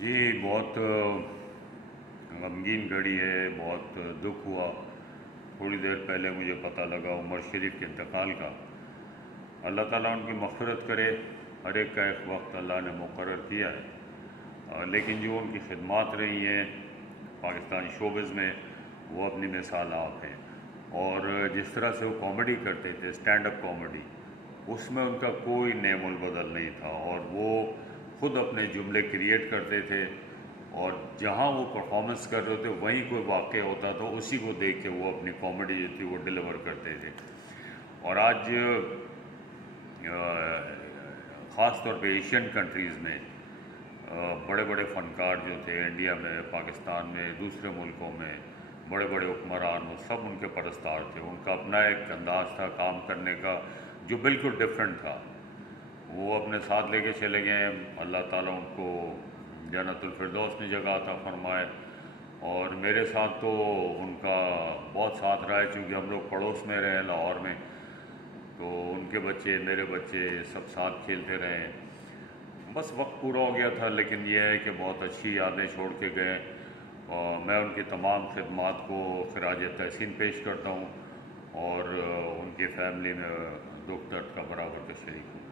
जी बहुत गमगीन घड़ी है। बहुत दुख हुआ। थोड़ी देर पहले मुझे पता लगा उमर शरीफ के इंतकाल का। अल्लाह ताला उनकी मग़फ़िरत करे। हर एक का एक वक्त अल्लाह ने मुकर्रर किया है। लेकिन जो उनकी खिदमात रही हैं पाकिस्तानी शोबिज़ में, वो अपनी मिसाल आप हैं। और जिस तरह से वो कॉमेडी करते थे, स्टैंड अप कॉमेडी, उसमें उनका कोई नेमुल बदल नहीं था। और वो ख़ुद अपने जुमले क्रिएट करते थे, और जहाँ वो परफॉर्मेंस कर रहे होते वहीं कोई वाक़या होता था, उसी को देख के वो अपनी कॉमेडी जो थी वो डिलीवर करते थे। और आज ख़ास तौर पे एशियन कंट्रीज़ में बड़े बड़े फ़नकार जो थे, इंडिया में, पाकिस्तान में, दूसरे मुल्कों में, बड़े बड़े हुक्मरान, वो सब उनके परस्तार थे। उनका अपना एक अंदाज़ था काम करने का जो बिल्कुल डिफरेंट था। वो अपने साथ लेके चले गए। अल्लाह ताला उनको जन्नतुल फिरदौस में जगह अता फरमाए। और मेरे साथ तो उनका बहुत साथ रहा है, चूँकि हम लोग पड़ोस में रहे लाहौर में, तो उनके बच्चे, मेरे बच्चे सब साथ खेलते रहे। बस वक्त पूरा हो गया था, लेकिन यह है कि बहुत अच्छी यादें छोड़ के गए। और मैं उनकी तमाम खिदमात को खराज तहसीन पेश करता हूँ, और उनकी फ़ैमिली में दुख दर्द का बराबर का शरीक हूँ।